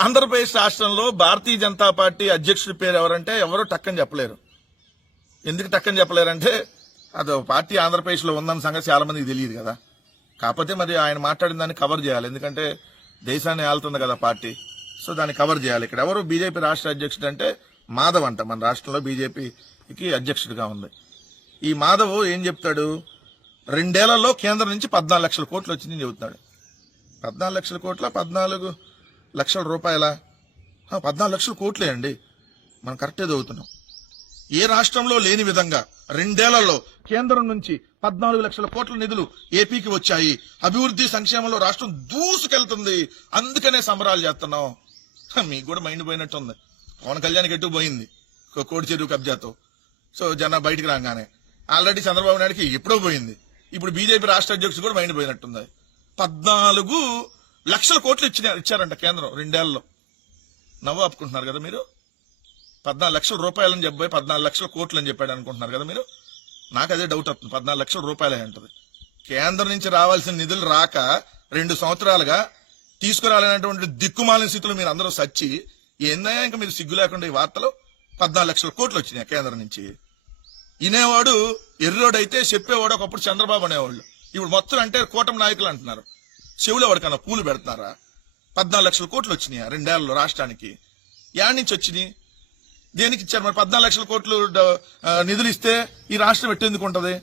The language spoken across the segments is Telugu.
ఆంధ్రప్రదేశ్ రాష్ట్రంలో భారతీయ జనతా పార్టీ అధ్యక్షుడి పేరు ఎవరంటే ఎవరో టక్కని చెప్పలేరు. ఎందుకు టక్కని చెప్పలేరంటే అది పార్టీ ఆంధ్రప్రదేశ్ లో ఉందన్న సంగతి చాలా మందికి తెలియదు కదా. కాకపోతే మరి ఆయన మాట్లాడిన దాన్ని కవర్ చేయాలి, ఎందుకంటే దేశాన్ని ఆలుతుంది కదా పార్టీ. సో దాన్ని కవర్ చేయాలి. ఇక్కడ ఎవరు బీజేపీ రాష్ట్ర అధ్యక్షుడు అంటే మాధవ్ అంట, మన రాష్ట్రంలో బీజేపీకి అధ్యక్షుడిగా ఉంది. ఈ మాధవ్ ఏం చెప్తాడు, 2 ఏళ్లలో కేంద్రం నుంచి 14 లక్షల కోట్లు వచ్చిందని చెబుతున్నాడు. 14 లక్షల కోట్ల 14 లక్షల రూపాయల 14 లక్షల కోట్లే అండి, మనం కరెక్టే చదువుతున్నాం. ఏ రాష్ట్రంలో లేని విధంగా 2 ఏళ్లలో కేంద్రం నుంచి 14 లక్షల కోట్ల నిధులు ఏపీకి వచ్చాయి. అభివృద్ధి సంక్షేమంలో రాష్ట్రం దూసుకెళ్తుంది, అందుకనే సంబరాలు చేస్తున్నాం. మీకు కూడా మైండ్ పోయినట్టుంది. పవన్ కళ్యాణ్కి ఎటు పోయింది కోడి చెరువు కబ్జాతో. సో జన బయటికి రాగానే ఆల్రెడీ చంద్రబాబు నాయుడికి ఎప్పుడో పోయింది. ఇప్పుడు బీజేపీ రాష్ట్ర అధ్యక్షుడు కూడా మైండ్ పోయినట్టుంది. 14 లక్షల కోట్లు ఇచ్చారంట కేంద్రం 2 ఏళ్లలో. నవ్వు ఆపుకుంటున్నారు కదా మీరు. 14 లక్షల రూపాయలని చెప్పి 14 లక్షల కోట్లు అని చెప్పాడు అనుకుంటున్నారు కదా మీరు. నాకు అదే డౌట్ వస్తుంది, 14 లక్షల రూపాయలే అంటది. కేంద్రం నుంచి రావాల్సిన నిధులు రాక 2 సంవత్సరాలుగా తీసుకురాలనేటువంటి దిక్కుమాలిన స్థితిలో మీరు అందరూ సచ్చి ఏందయ్యా ఇంకా మీరు సిగ్గు లేకుండా ఈ వార్తలు 14 లక్షల కోట్లు వచ్చినాయి కేంద్రం నుంచి. వినేవాడు ఎర్రోడు అయితే చెప్పేవాడు ఒకప్పుడు చంద్రబాబు అనేవాళ్ళు. ఇప్పుడు మొత్తం అంటే కూటమి నాయకులు అంటున్నారు. చెవులు ఎవరికన్నా పూలు పెడుతున్నారా? 14 లక్షల కోట్లు వచ్చినాయి 2 ఏళ్లలో రాష్ట్రానికి. యాడ్ నుంచి వచ్చినాయి, దేనికి ఇచ్చారు మరి? 14 లక్షల కోట్లు నిధులు ఇస్తే ఈ రాష్ట్రం ఎట్టేందుకు ఉంటది?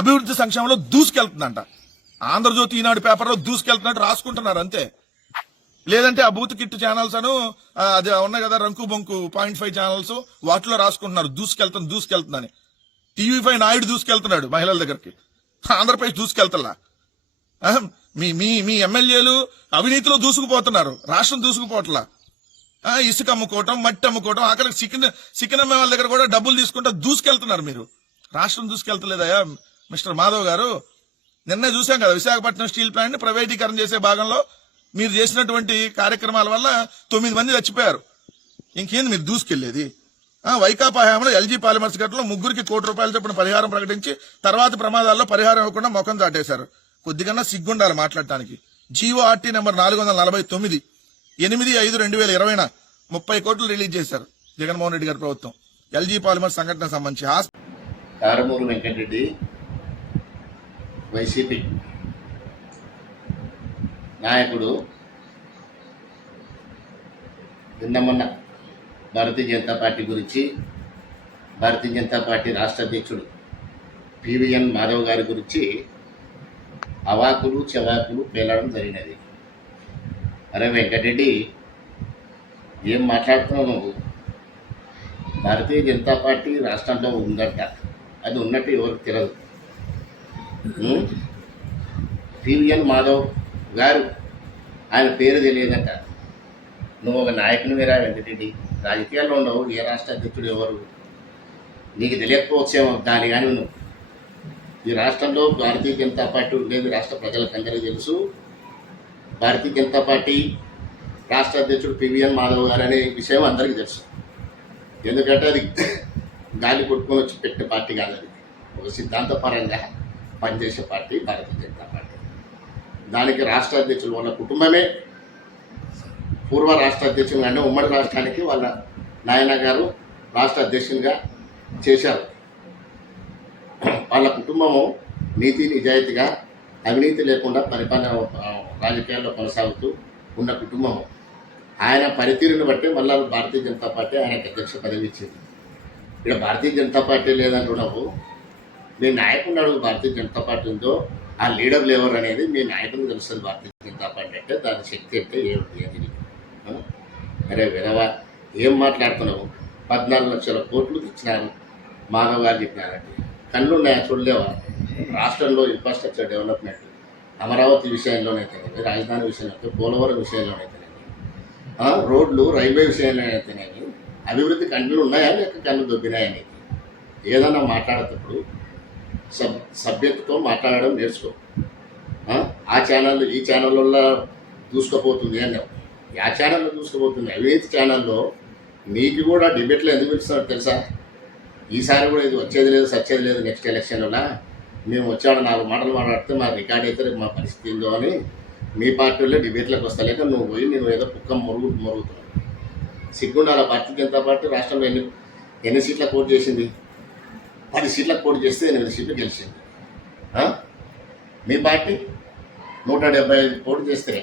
అభివృద్ధి సంక్షేమంలో దూసుకెళ్తుందంట. ఆంధ్రజ్యోతి ఈనాడు పేపర్లో దూసుకెళ్తున్నట్టు రాసుకుంటున్నారు అంతే. లేదంటే ఆ బూత్ కిట్ ఛానల్స్ అను అది ఉన్నాయి కదా రంకు బొంకు 0.5 ఛానల్స్, వాటిలో రాసుకుంటున్నారు దూసుకెళ్తుందని. టీవీ5 నాయుడు దూసుకెళ్తున్నాడు మహిళల దగ్గరికి, ఆంధ్రప్రదేశ్ దూసుకెళ్తలా. మీ ఎమ్మెల్యేలు అవినీతిలో దూసుకుపోతున్నారు, రాష్ట్రం దూసుకుపోవట్లా. ఇసుక అమ్ముకోవటం, మట్టి అమ్ముకోవటం, ఆఖరికి చికెన్ అమ్మే వాళ్ళ దగ్గర కూడా డబ్బులు తీసుకుంటా దూసుకెళ్తున్నారు మీరు. రాష్ట్రం దూసుకెళ్తలేదయా మిస్టర్ మాధవ్ గారు. నిన్నే చూసాం కదా విశాఖపట్నం స్టీల్ ప్లాంట్ ని ప్రైవేటీకరణ చేసే భాగంలో మీరు చేసినటువంటి కార్యక్రమాల వల్ల 9 మంది చచ్చిపోయారు. ఇంకేంది మీరు దూసుకెళ్లేది? వైకాపా హయాంలో ఎల్జీ పాలిమర్స్ ఘటనలో 3కి కోటి రూపాయలు చొప్పున పరిహారం ప్రకటించి తర్వాత ప్రమాదాల్లో పరిహారం ఇవ్వకుండా ముఖం చాటేశారు. కొద్దిగా సిగ్గుండాలి మాట్లాడటానికి. జీఓఆర్టీ నెంబర్ 449 8/5/2020 30 కోట్లు రిలీజ్ చేశారు జగన్మోహన్ రెడ్డి గారి ప్రభుత్వం ఎల్జీ పాలిమర్ సంఘటన సంబంధించి. కారుమూరి వెంకటరెడ్డి వైసీపీ నాయకుడు నిన్న భారతీయ జనతా పార్టీ గురించి, భారతీయ జనతా పార్టీ రాష్ట్ర అధ్యక్షుడు పివిఎన్ మాధవ్ గారి గురించి అవాకులు చవాకులు పేలడం జరిగినది. అరే వెంకటరెడ్డి, ఏం మాట్లాడుతున్నావు నువ్వు? భారతీయ జనతా పార్టీ రాష్ట్రంలో ఉందంట, అది ఉన్నట్టు ఎవరికి తెలియదు. పివిఎన్ మాధవ్ గారు ఆయన పేరు తెలియదంట. నువ్వు ఒక నాయకుని వేరా వెంకటరెడ్డి, రాజకీయాల్లో ఉండవు, ఏ రాష్ట్ర అధ్యక్షుడు ఎవరు నీకు తెలియకపోవచ్చేమో దాని. కానీ నువ్వు ఈ రాష్ట్రంలో భారతీయ జనతా పార్టీ ఉండేది రాష్ట్ర ప్రజలకు అందరికీ తెలుసు. భారతీయ జనతా పార్టీ రాష్ట్ర అధ్యక్షుడు పివిఎన్ మాధవ్ గారు అనే విషయం అందరికీ తెలుసు. ఎందుకంటే అది గాలి కొట్టుకొని వచ్చి పెట్టిన పార్టీ కాదు, అది ఒక సిద్ధాంతపరంగా పనిచేసే పార్టీ భారతీయ జనతా పార్టీ. దానికి రాష్ట్ర అధ్యక్షులు వాళ్ళ కుటుంబమే పూర్వ రాష్ట్ర అధ్యక్షులు, అంటే ఉమ్మడి రాష్ట్రానికి వాళ్ళ నాయన గారు రాష్ట్ర అధ్యక్షునిగా చేశారు. వాళ్ళ కుటుంబము నీతి నిజాయితీగా అవినీతి లేకుండా పరిపాలన రాజకీయాల్లో కొనసాగుతూ ఉన్న కుటుంబము. ఆయన పనితీరుని బట్టి మళ్ళీ భారతీయ జనతా పార్టీ ఆయనకు అధ్యక్ష పదవి ఇచ్చింది. ఇక్కడ భారతీయ జనతా పార్టీ లేదంటున్నావు, మీ నాయకుడు అడుగు భారతీయ జనతా పార్టీ ఉందో ఆ లీడర్లు ఎవరు అనేది మీ నాయకుడికి తెలుస్తుంది. భారతీయ జనతా పార్టీ అంటే దాని శక్తి అంటే ఏమిటి అని. అరే వినవా, ఏం మాట్లాడుతున్నావు? 14 లక్షల కోట్లు తెచ్చినారు మాధవ్ గారు చెప్పినారంటే కళ్ళు ఉన్నాయా? చూడలేవా? రాష్ట్రంలో ఇన్ఫ్రాస్ట్రక్చర్ డెవలప్మెంట్, అమరావతి విషయంలోనైతేనేమి, రాజధాని విషయంలో, పోలవరం విషయంలోనైతేనేమి, రోడ్లు రైల్వే విషయంలోనైతేనేమి అభివృద్ధి కళ్ళు ఉన్నాయా లేక కళ్ళు దొబ్బినాయని. ఏదన్నా మాట్లాడేటప్పుడు సభ్యతతో మాట్లాడడం నేర్చుకో. ఆ ఛానల్ ఈ ఛానల్లో దూసుకుపోతుంది అన్నావు, ఆ ఛానల్లో దూసుకుపోతుంది. అవినీతి ఛానల్లో మీకు కూడా డిబేట్లో ఎందుకు పిలుస్తున్నారు తెలుసా? ఈసారి కూడా ఇది వచ్చేది లేదు సచ్చేది లేదు, నెక్స్ట్ ఎలక్షన్లో మేము వచ్చాడు 4 మాటలు మాట్లాడితే మా రికార్డ్ అయితే మా పరిస్థితి ఏందో అని మీ పార్టీ వాళ్ళే డిబేట్లకు వస్తలేక నువ్వు పోయి నేను ఏదో కుక్క మరుగుతున్నావు. సిగ్గుండాల భారతీయ జనతా పార్టీ రాష్ట్రంలో ఎన్ని సీట్లకు పోటీ చేసింది? 10 సీట్లకు పోటీ చేస్తే 8 సీట్లు గెలిచింది. మీ పార్టీ 175 పోటీ చేస్తే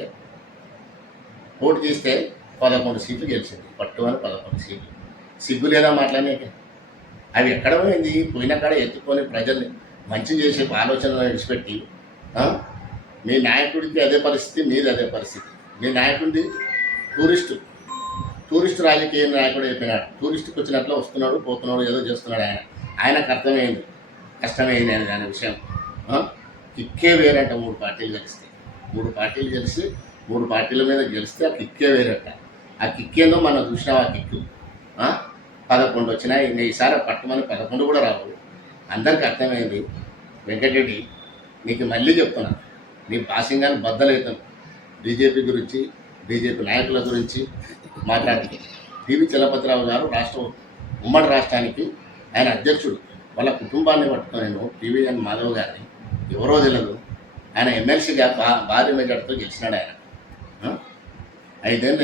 11 సీట్లు గెలిచింది. పట్టుమని 11 సీట్లు. సిగ్గు లేదా మాట్లాడేక? అవి ఎక్కడ పోయింది? పోయిన కాడ ఎత్తుకొని ప్రజల్ని మంచి చేసే ఆలోచనలు విడిచిపెట్టి మీ నాయకుడికి అదే పరిస్థితి, మీది అదే పరిస్థితి. మీ నాయకుడిది టూరిస్ట్ రాజకీయ నాయకుడు అయిపోయినాడు. టూరిస్ట్కి వచ్చినట్లు వస్తున్నాడు, పోతున్నాడు, ఏదో చేస్తున్నాడు. ఆయనకు అర్థమైంది కష్టమైంది అని దాని విషయం. కిక్కే వేరంట. 3 పార్టీలు గెలిస్తే 3 పార్టీలు గెలిచి 3 పార్టీల మీద గెలిస్తే ఆ కిక్కే వేరంట. ఆ కిక్కేందో మనం చూసినాం. ఆ కిక్కు 11 వచ్చినాయి. ఇంకా ఈసారి పట్టుమని 11 కూడా రావు. అందరికీ అర్థమైంది. వెంకటరెడ్డి, నీకు మళ్ళీ చెప్తున్నా, నీ భాషంగాన్ని బద్దలవుతాను. బీజేపీ గురించి, బీజేపీ నాయకుల గురించి మాట్లాడి టీవీ చలపతిరావు గారు ఉమ్మడి రాష్ట్రానికి ఆయన అధ్యక్షుడు. వాళ్ళ కుటుంబాన్ని పట్టుకొని నేను టీవీఎన్ మాధవ్ గారిని ఎవరో తెలియదు, ఆయన ఎమ్మెల్సీగా భారీ మెజార్టీతో గెలిచినాడు. ఆయన 5 ఏళ్ళు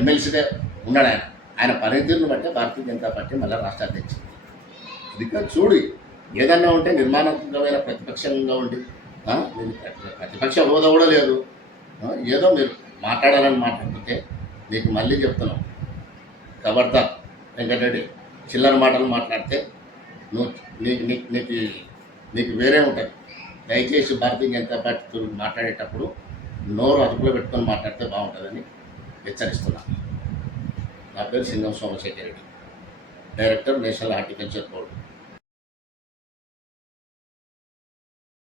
ఎమ్మెల్సీగా ఉన్నాడు. ఆయన పనితీరును బట్టి భారతీయ జనతా పార్టీ మళ్ళీ రాష్ట్ర అధ్యక్షుడు. ఇది చూడు, ఏదన్నా ఉంటే నిర్మాణాత్మకమైన ప్రతిపక్షంగా ఉండి ప్రతిపక్ష హోదా కూడా లేదు, ఏదో మీరు మాట్లాడాలని మాట్లాడుతుంటే నీకు మళ్ళీ చెప్తున్నాం, ఖబర్దార్ వెంకటరెడ్డి. చిల్లర మాటలు మాట్లాడితే నీకు వేరే ఉంటుంది. దయచేసి భారతీయ జనతా పార్టీతో మాట్లాడేటప్పుడు నోరు అదుపులో పెట్టుకొని మాట్లాడితే బాగుంటుందని హెచ్చరిస్తున్నాను. నా పేరు Singam Somashekar Reddy, director national horticulture board.